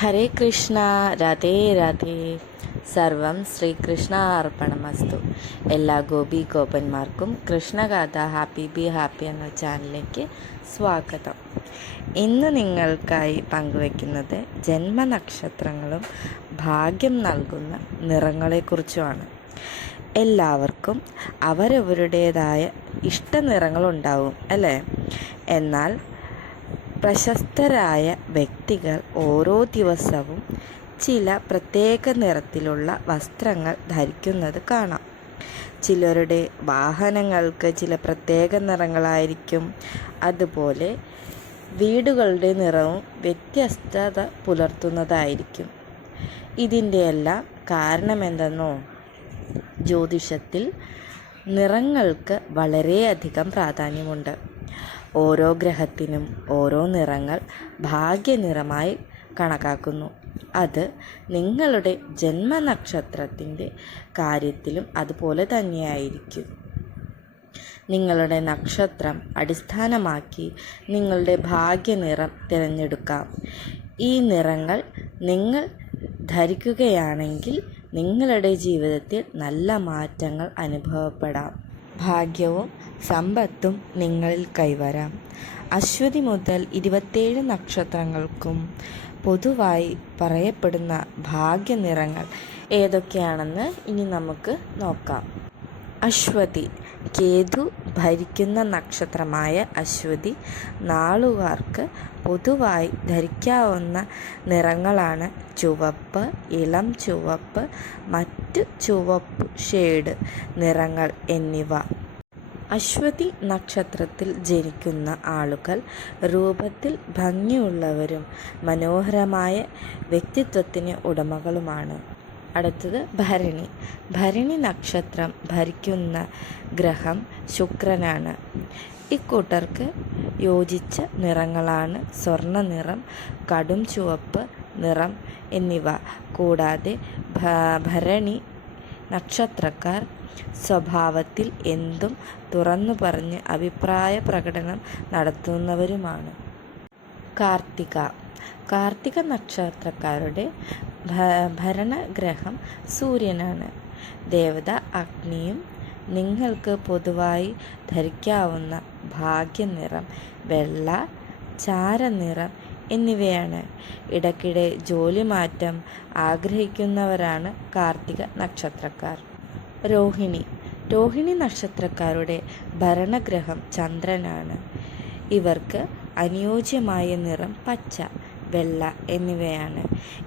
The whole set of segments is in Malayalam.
ഹരേ കൃഷ്ണ രാധേ രാധേ. സർവം ശ്രീകൃഷ്ണ അർപ്പണമസ്തു എല്ലാ ഗോപി ഗോപന്മാർക്കും കൃഷ്ണഗാഥ ഹാപ്പി ബി ഹാപ്പി എന്ന ചാനലിലേക്ക് സ്വാഗതം. ഇന്ന് നിങ്ങൾക്കായി പങ്കുവയ്ക്കുന്നത് ജന്മനക്ഷത്രങ്ങളും ഭാഗ്യം നൽകുന്ന നിറങ്ങളെക്കുറിച്ചുമാണ്. എല്ലാവർക്കും അവരവരുടേതായ ഇഷ്ട നിറങ്ങളുണ്ടാവും അല്ലേ? എന്നാൽ പ്രശസ്തരായ വ്യക്തികൾ ഓരോ ദിവസവും ചില പ്രത്യേക നിറത്തിലുള്ള വസ്ത്രങ്ങൾ ധരിക്കുന്നത് കാണാം. ചിലരുടെ വാഹനങ്ങൾക്ക് ചില പ്രത്യേക നിറങ്ങളായിരിക്കും. അതുപോലെ വീടുകളുടെ നിറവും വ്യത്യസ്തത പുലർത്തുന്നതായിരിക്കും. ഇതിന്റെ എല്ലാം കാരണമെന്തെന്നോ? ജ്യോതിഷത്തിൽ നിറങ്ങൾക്ക് വളരെയധികം പ്രാധാന്യമുണ്ട്. ഓരോ ഗ്രഹത്തിനും ഓരോ നിറങ്ങൾ ഭാഗ്യനിറമായി കണക്കാക്കുന്നു. അത് നിങ്ങളുടെ ജന്മനക്ഷത്രത്തിന്റെ കാര്യത്തിലും അതുപോലെ തന്നെയായിരിക്കും. നിങ്ങളുടെ നക്ഷത്രം അടിസ്ഥാനമാക്കി നിങ്ങളുടെ ഭാഗ്യനിറം തിരഞ്ഞെടുക്കാം. ഈ നിറങ്ങൾ നിങ്ങൾ ധരിക്കുകയാണെങ്കിൽ നിങ്ങളുടെ ജീവിതത്തിൽ നല്ല മാറ്റങ്ങൾ അനുഭവപ്പെടാം. ഭാഗ്യവും സമ്പത്തും നിങ്ങളിൽ കൈവരാം. അശ്വതി മുതൽ ഇരുപത്തേഴ് നക്ഷത്രങ്ങൾക്കും പൊതുവായി പറയപ്പെടുന്ന ഭാഗ്യനിറങ്ങൾ ഏതൊക്കെയാണെന്ന് ഇനി നമുക്ക് നോക്കാം. അശ്വതി കേതു ഭരിക്കുന്ന നക്ഷത്രമായ അശ്വതി നാളുകാർക്ക് പൊതുവായി ധരിക്കാവുന്ന നിറങ്ങളാണ് ചുവപ്പ് ഇളം ചുവപ്പ് മറ്റ് ചുവപ്പ് ഷെയ്ഡ് നിറങ്ങൾ എന്നിവ. അശ്വതി നക്ഷത്രത്തിൽ ജനിക്കുന്ന ആളുകൾ രൂപത്തിൽ ഭംഗിയുള്ളവരും മനോഹരമായ വ്യക്തിത്വത്തിന് ഉടമകളുമാണ്. അടുത്തത് ഭരണി. ഭരണി നക്ഷത്രം ഭരിക്കുന്ന ഗ്രഹം ശുക്രനാണ്. ഇക്കൂട്ടർക്ക് യോജിച്ച നിറങ്ങളാണ് സ്വർണ നിറം കടും ചുവപ്പ് നിറം എന്നിവ. കൂടാതെ ഭരണി നക്ഷത്രക്കാർ സ്വഭാവത്തിൽ എന്തും തുറന്നു പറഞ്ഞ് അഭിപ്രായ പ്രകടനം നടത്തുന്നവരുമാണ്. കാർത്തിക. കാർത്തിക നക്ഷത്രക്കാരുടെ ഭരണഗ്രഹം സൂര്യനാണ്. ദേവത അഗ്നിയും നിങ്ങൾക്ക് പൊതുവായി ധരിക്കാവുന്ന ഭാഗ്യനിറം വെള്ള ചാരനിറം എന്നിവയാണ്. ഇടയ്ക്കിടെ ജോലി മാറ്റം ആഗ്രഹിക്കുന്നവരാണ് കാർത്തിക നക്ഷത്രക്കാർ. രോഹിണി. രോഹിണി നക്ഷത്രക്കാരുടെ ഭരണഗ്രഹം ചന്ദ്രനാണ്. ഇവർക്ക് അനുയോജ്യമായ നിറം പച്ച. വെള്ള എന്നിവയാണ്.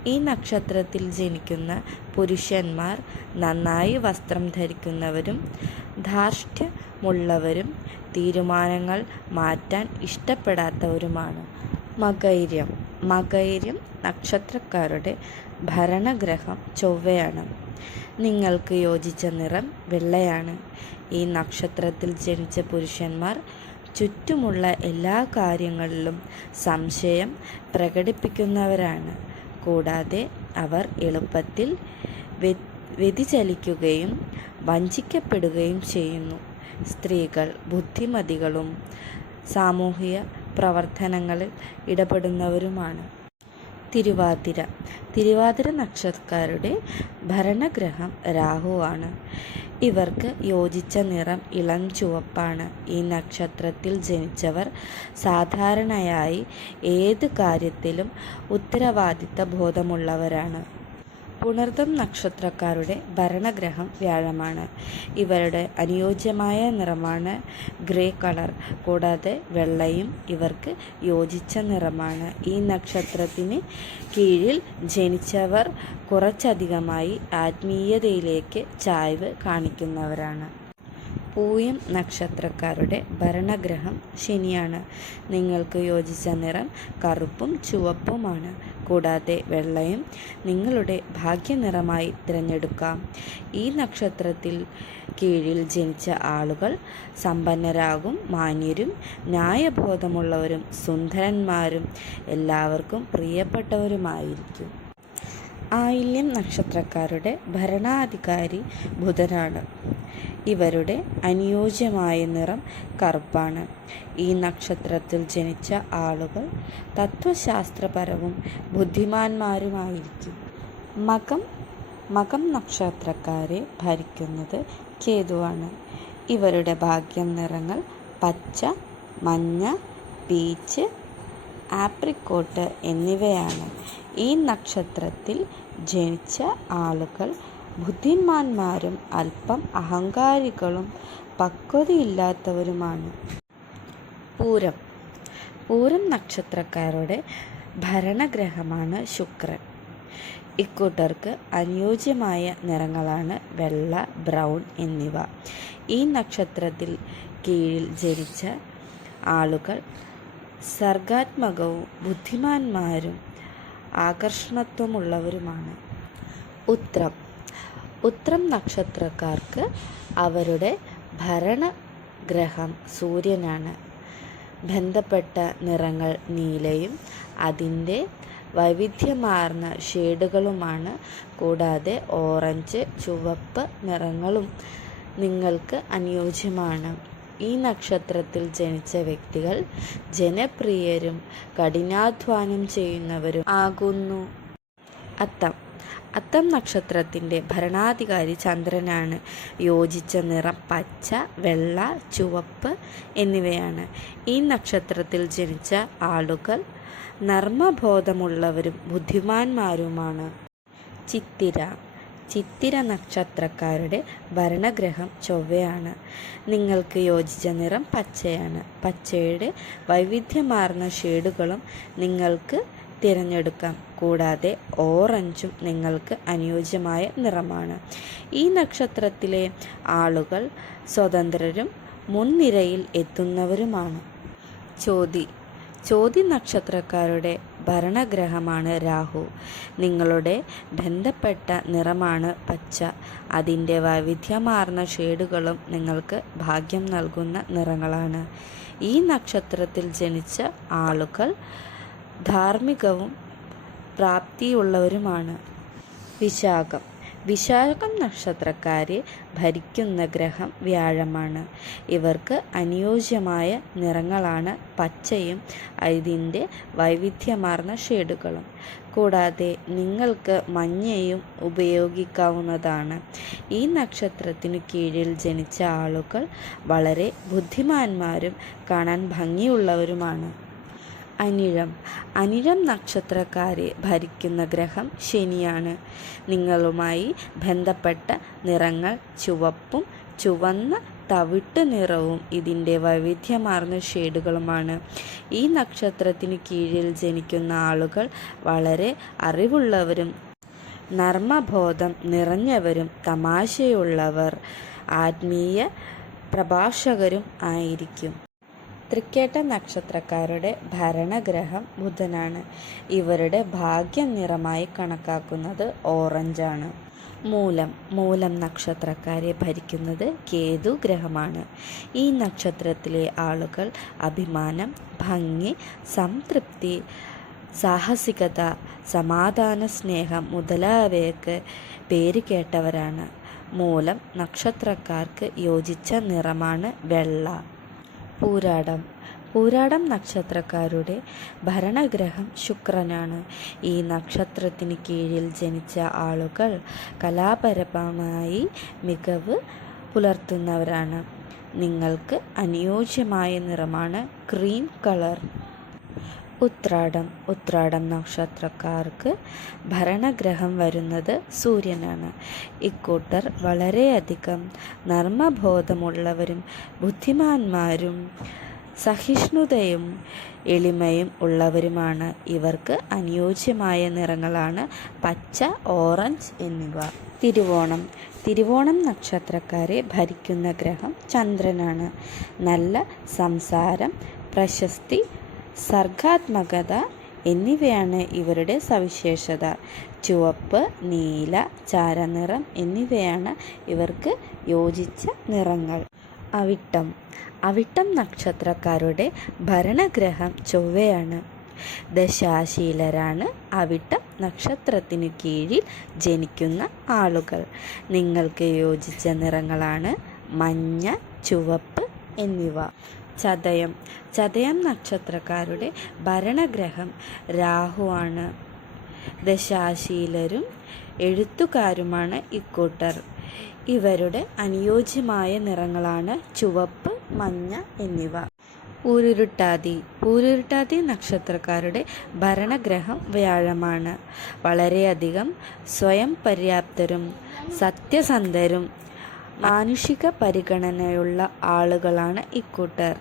ഈ നക്ഷത്രത്തിൽ ജനിക്കുന്ന പുരുഷന്മാർ നന്നായി വസ്ത്രം ധരിക്കുന്നവരും ധാർഷ്ട്യമുള്ളവരും തീരുമാനങ്ങൾ മാറ്റാൻ ഇഷ്ടപ്പെടാത്തവരുമാണ്. മകൈര്യം മകൈര്യം നക്ഷത്രക്കാരുടെ ഭരണഗ്രഹം ചൊവ്വയാണ്. നിങ്ങൾക്ക് യോജിച്ച നിറം വെള്ളയാണ്. ഈ നക്ഷത്രത്തിൽ ജനിച്ച പുരുഷന്മാർ ചുറ്റുമുള്ള എല്ലാ കാര്യങ്ങളിലും സംശയം പ്രകടിപ്പിക്കുന്നവരാണ്. കൂടാതെ അവർ എളുപ്പത്തിൽ വ്യതിചലിക്കുകയും വഞ്ചിക്കപ്പെടുകയും ചെയ്യുന്നു. സ്ത്രീകൾ ബുദ്ധിമതികളും സാമൂഹിക പ്രവർത്തനങ്ങളിൽ ഇടപെടുന്നവരുമാണ്. തിരുവാതിര. തിരുവാതിര നക്ഷത്രക്കാരുടെ ഭരണഗ്രഹം രാഹുവാണ്. ഇവർക്ക് യോജിച്ച നിറം ഇളം ചുവപ്പാണ്. ഈ നക്ഷത്രത്തിൽ ജനിച്ചവർ സാധാരണയായി ഏത് കാര്യത്തിലും ഉത്തരവാദിത്ത ബോധമുള്ളവരാണ്. പുണർദം നക്ഷത്രക്കാരുടെ ഭരണഗ്രഹം വ്യാഴമാണ്. ഇവരുടെ അനുയോജ്യമായ നിറമാണ് ഗ്രേ കളർ. കൂടാതെ വെള്ളയും ഇവർക്ക് യോജിച്ച നിറമാണ്. ഈ നക്ഷത്രത്തിന് കീഴിൽ ജനിച്ചവർ കുറച്ചധികമായി ആത്മീയതയിലേക്ക് ചായ്വ് കാണിക്കുന്നവരാണ്. പൂയം നക്ഷത്രക്കാരുടെ ഭരണഗ്രഹം ശനിയാണ്. നിങ്ങൾക്ക് യോജിച്ച നിറം കറുപ്പും ചുവപ്പുമാണ്. കൂടാതെ വെള്ളയും നിങ്ങളുടെ ഭാഗ്യനിറമായി തിരഞ്ഞെടുക്കാം. ഈ നക്ഷത്രത്തിൽ കീഴിൽ ജനിച്ച ആളുകൾ സമ്പന്നരാകും മാന്യരും ന്യായബോധമുള്ളവരും സുന്ദരന്മാരും എല്ലാവർക്കും പ്രിയപ്പെട്ടവരുമായിരിക്കും. ആയില്യം നക്ഷത്രക്കാരുടെ ഭരണാധികാരി ബുധനാണ്. ഇവരുടെ അനുയോജ്യമായ നിറം കറുപ്പാണ്. ഈ നക്ഷത്രത്തിൽ ജനിച്ച ആളുകൾ തത്വശാസ്ത്രപരവും ബുദ്ധിമാന്മാരുമായിരിക്കും. മകം മകം നക്ഷത്രക്കാരെ ഭരിക്കുന്നത് കേതുവാണ്. ഇവരുടെ ഭാഗ്യം നിറങ്ങൾ പച്ച മഞ്ഞ പീച്ച് ആപ്രിക്കോട്ട് എന്നിവയാണ്. ഈ നക്ഷത്രത്തിൽ ജനിച്ച ആളുകൾ ബുദ്ധിമാന്മാരും അല്പം അഹങ്കാരികളും പക്വതയില്ലാത്തവരുമാണ്. പൂരം. പൂരം നക്ഷത്രക്കാരുടെ ഭരണഗ്രഹമാണ് ശുക്രൻ. ഇക്കൂട്ടർക്ക് അനുയോജ്യമായ നിറങ്ങളാണ് വെള്ള ബ്രൗൺ എന്നിവ. ഈ നക്ഷത്രത്തിൽ കീഴിൽ ജനിച്ച ആളുകൾ സർഗാത്മകവും ബുദ്ധിമാന്മാരും ആകർഷണത്വമുള്ളവരുമാണ്. ഉത്രം. ഉത്രം നക്ഷത്രക്കാർക്ക് അവരുടെ ഭരണഗ്രഹം സൂര്യനാണ്. ബന്ധപ്പെട്ട നിറങ്ങൾ നീലയും അതിന്റെ വൈവിധ്യമാർന്ന ഷേഡുകളുമാണ് കൂടാതെ ഓറഞ്ച് ചുവപ്പ് നിറങ്ങളും നിങ്ങൾക്ക് അനുയോജ്യമാണ്. ഈ നക്ഷത്രത്തിൽ ജനിച്ച വ്യക്തികൾ ജനപ്രിയരും കഠിനാധ്വാനം ചെയ്യുന്നവരും ആകുന്നു. അത്തം. അത്തം നക്ഷത്രത്തിന്റെ ഭരണാധികാരി ചന്ദ്രനാണ്. യോജിച്ച നിറം പച്ച വെള്ള ചുവപ്പ് എന്നിവയാണ്. ഈ നക്ഷത്രത്തിൽ ജനിച്ച ആളുകൾ നർമ്മബോധമുള്ളവരും ബുദ്ധിമാന്മാരുമാണ്. ചിത്തിര. ചിത്തിര നക്ഷത്രക്കാരുടെ ഭരണഗ്രഹം ചൊവ്വയാണ്. നിങ്ങൾക്ക് യോജിച്ച നിറം പച്ചയാണ്. പച്ചയുടെ വൈവിധ്യമാർന്ന ഷേഡുകളും നിങ്ങൾക്ക് തിരഞ്ഞെടുക്കാം. കൂടാതെ ഓറഞ്ചും നിങ്ങൾക്ക് അനുയോജ്യമായ നിറമാണ്. ഈ നക്ഷത്രത്തിലെ ആളുകൾ സ്വതന്ത്രരും മുൻനിരയിൽ എത്തുന്നവരുമാണ്. ചോതി. ചോതി നക്ഷത്രക്കാരുടെ ഭരണഗ്രഹമാണ് രാഹു. നിങ്ങളുടെ ബന്ധപ്പെട്ട നിറമാണ് പച്ച. അതിന്റെ വൈവിധ്യമാർന്ന ഷേഡുകളും നിങ്ങൾക്ക് ഭാഗ്യം നൽകുന്ന നിറങ്ങളാണ്. ഈ നക്ഷത്രത്തിൽ ജനിച്ച ആളുകൾ ധാർമ്മികവും പ്രാപ്തിയുള്ളവരുമാണ് വിശാഖം. വിശാഖം നക്ഷത്രക്കാരെ ഭരിക്കുന്ന ഗ്രഹം വ്യാഴമാണ്. ഇവർക്ക് അനുയോജ്യമായ നിറങ്ങളാണ് പച്ചയും ഇതിന്റെ വൈവിധ്യമാർന്ന ഷേഡുകളും. കൂടാതെ നിങ്ങൾക്ക് മഞ്ഞയും ഉപയോഗിക്കാവുന്നതാണ്. ഈ നക്ഷത്രത്തിനു കീഴിൽ ജനിച്ച ആളുകൾ വളരെ ബുദ്ധിമാന്മാരും കാണാൻ ഭംഗിയുള്ളവരുമാണ്. അനിഴം. അനിഴം നക്ഷത്രക്കാരെ ഭരിക്കുന്ന ഗ്രഹം ശനിയാണ്. നിങ്ങളുമായി ബന്ധപ്പെട്ട നിറങ്ങൾ ചുവപ്പും ചുവന്ന തവിട്ട് നിറവും ഇതിന്റെ വൈവിധ്യമാർന്ന ഷെയ്ഡുകളുമാണ്. ഈ നക്ഷത്രത്തിന് കീഴിൽ ജനിക്കുന്ന ആളുകൾ വളരെ അറിവുള്ളവരും നർമ്മബോധം നിറഞ്ഞവരും തമാശയുള്ളവർ ആത്മീയ പ്രഭാഷകരും ആയിരിക്കും. തൃക്കേട്ട നക്ഷത്രക്കാരുടെ ഭരണഗ്രഹം ബുധനാണ്. ഇവരുടെ ഭാഗ്യം നിറമായി കണക്കാക്കുന്നത് ഓറഞ്ചാണ്. മൂലം മൂലം നക്ഷത്രക്കാരെ ഭരിക്കുന്നത് കേതു ഗ്രഹമാണ്. ഈ നക്ഷത്രത്തിലെ ആളുകൾ അഭിമാനം ഭംഗി സംതൃപ്തി സാഹസികത സമാധാന സ്നേഹം മുതലായവയൊക്കെ പേര് കേട്ടവരാണ്. മൂലം നക്ഷത്രക്കാർക്ക് യോജിച്ച നിറമാണ് വെള്ള. പൂരാടം. പൂരാടം നക്ഷത്രക്കാരുടെ ഭരണഗ്രഹം ശുക്രനാണ്. ഈ നക്ഷത്രത്തിന് കീഴിൽ ജനിച്ച ആളുകൾ കലാപരമായി മികവ് പുലർത്തുന്നവരാണ്. നിങ്ങൾക്ക് അനുയോജ്യമായ നിറമാണ് ക്രീം കളർ. ഉത്രാടം ഉത്രാടം നക്ഷത്രക്കാർക്ക് ഭരണഗ്രഹം വരുന്നത് സൂര്യനാണ്. ഇക്കൂട്ടർ വളരെയധികം നർമ്മബോധമുള്ളവരും ബുദ്ധിമാന്മാരും സഹിഷ്ണുതയും എളിമയും ഉള്ളവരുമാണ്. ഇവർക്ക് അനുയോജ്യമായ നിറങ്ങളാണ് പച്ച ഓറഞ്ച് എന്നിവ. തിരുവോണം. തിരുവോണം നക്ഷത്രക്കാരെ ഭരിക്കുന്ന ഗ്രഹം ചന്ദ്രനാണ്. നല്ല സംസാരം പ്രശസ്തി സർഗാത്മകത എന്നിവയാണ് ഇവരുടെ സവിശേഷത. ചുവപ്പ് നീല ചാരനിറം എന്നിവയാണ് ഇവർക്ക് യോജിച്ച നിറങ്ങൾ. അവിട്ടം. അവിട്ടം നക്ഷത്രക്കാരുടെ ഭരണഗ്രഹം ചൊവ്വയാണ്. ദശാശീലരാണ് അവിട്ടം നക്ഷത്രത്തിനു കീഴിൽ ജനിക്കുന്ന ആളുകൾ. നിങ്ങൾക്ക് യോജിച്ച നിറങ്ങളാണ് മഞ്ഞ ചുവപ്പ് എന്നിവ. ചതയം. ചതയം നക്ഷത്രക്കാരുടെ ഭരണഗ്രഹം രാഹു ആണ് ദശാശീലരും എഴുത്തുകാരുമാണ് ഇക്കൂട്ടർ. ഇവരുടെ അനുയോജ്യമായ നിറങ്ങളാണ് ചുവപ്പ് മഞ്ഞ എന്നിവ. പൂരുരുട്ടാതി. പൂരുരുട്ടാതി നക്ഷത്രക്കാരുടെ ഭരണഗ്രഹം വ്യാഴമാണ്. വളരെയധികം സ്വയം പര്യാപ്തരും സത്യസന്ധരും മാനുഷിക പരിഗണനയുള്ള ആളുകളാണ് ഇക്കൂട്ടർ.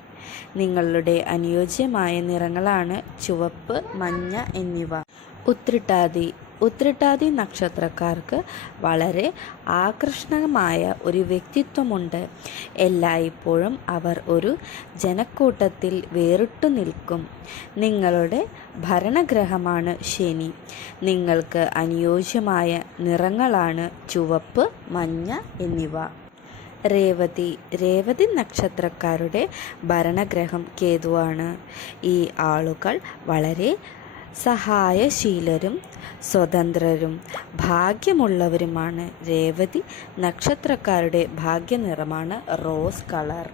നിങ്ങളുടെ അനുയോജ്യമായ നിറങ്ങളാണ് ചുവപ്പ് മഞ്ഞ എന്നിവ. ഉത്രിട്ടാതി. ഉത്രിട്ടാതി നക്ഷത്രക്കാർക്ക് വളരെ ആകർഷണമായ ഒരു വ്യക്തിത്വമുണ്ട്. എല്ലായ്പ്പോഴും അവർ ഒരു ജനക്കൂട്ടത്തിൽ വേറിട്ടു നിൽക്കും. നിങ്ങളുടെ ഭരണഗ്രഹമാണ് ശനി. നിങ്ങൾക്ക് അനുയോജ്യമായ നിറങ്ങളാണ് ചുവപ്പ് മഞ്ഞ എന്നിവ. രേവതി. രേവതി നക്ഷത്രക്കാരുടെ ഭരണഗ്രഹം കേതുവാണ്. ഈ ആളുകൾ വളരെ സഹായശീലരും സ്വതന്ത്രരും ഭാഗ്യമുള്ളവരുമാണ്. രേവതി നക്ഷത്രക്കാരുടെ ഭാഗ്യനിറമാണ് റോസ് കളർ.